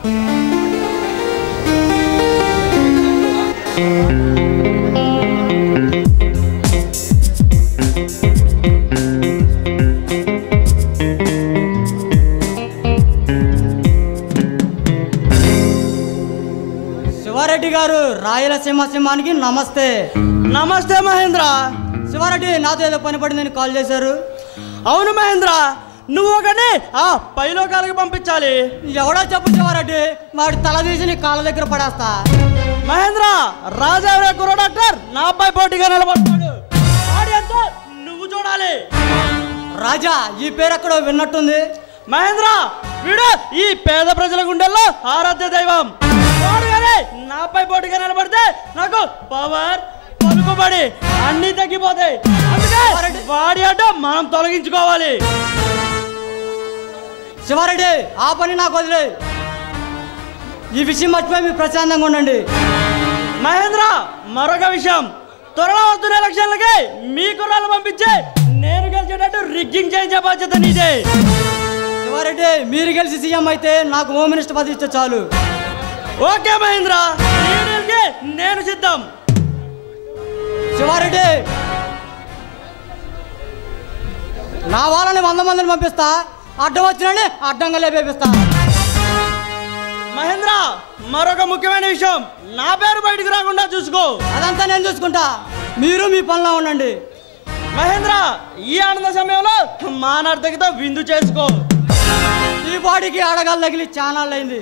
శివారెడ్డి గారు, రాయలసీమ సింహానికి నమస్తే. నమస్తే మహేంద్ర. శివారెడ్డి, నాతో ఏదో పని పడి నేను కాల్ చేశారు. అవును మహేంద్ర, నువ్వు ఒకటి ఆ పైలోకాలకు పంపించాలి. ఎవడో చెప్పు శివారెడ్డి, వాడి తల తీసి నీ కాళ్ళ దగ్గర పడేస్తా. మహేంద్ర, రాజావే కుర్ర డాక్టర్ నా అబ్బాయి పోటీగా నిలబడతాడు. వాడి ఎంతో నువ్వు చూడాలి. రాజా, ఈ పేరు ఎక్కడో విన్నట్టుంది. మహేంద్ర, వీడు ఈ పేద ప్రజల గుండెల్లో ఆరాధ్య దైవం. వాడు కానీ నాపై పోటీగా నిలబడితే నాకు పవర్, పలుకుబడి అన్ని తగ్గిపోతాయి. అందుకే వాడి ఆట మనం తొలగించుకోవాలి. శివారెడ్డి, ఆ పని నాకు వదిలే. ఈ విషయం మర్చిపోయి మీరు ప్రశాంతంగా ఉండండి. మహేంద్ర, మరొక విషయం, త్వరలో వస్తున్న ఎలక్షన్లకి మీ కుర్రాళ్ళు పంపించి నేను గెలిచేటట్టు రిగ్గింగ్ చేయించే బాధ్యత నీదే. శివారెడ్డి, మీరు గెలిచి సీఎం అయితే నాకు హోమ్ మినిస్టర్ పదవి ఇస్తే చాలు. ఓకే మహేంద్ర, నేను సిద్ధం. శివారెడ్డి, నా వాళ్ళని 100 మందిని పంపిస్తా. అడ్డం వచ్చినని అడ్డంగా లేపేపిస్తా. మహేంద్ర, మరొక ముఖ్యమైన విషయం, నా పేరు బయటకు రాకుండా చూసుకో. అదంతా నేను చూసుకుంటా, మీరు మీ పనిలో ఉండండి. మహేంద్ర, ఈ ఆనంద సమయంలో మా నర్తకితో విందు చేసుకో. ఈ బాడీకి అడగాలు తగిలి చాలా అయింది.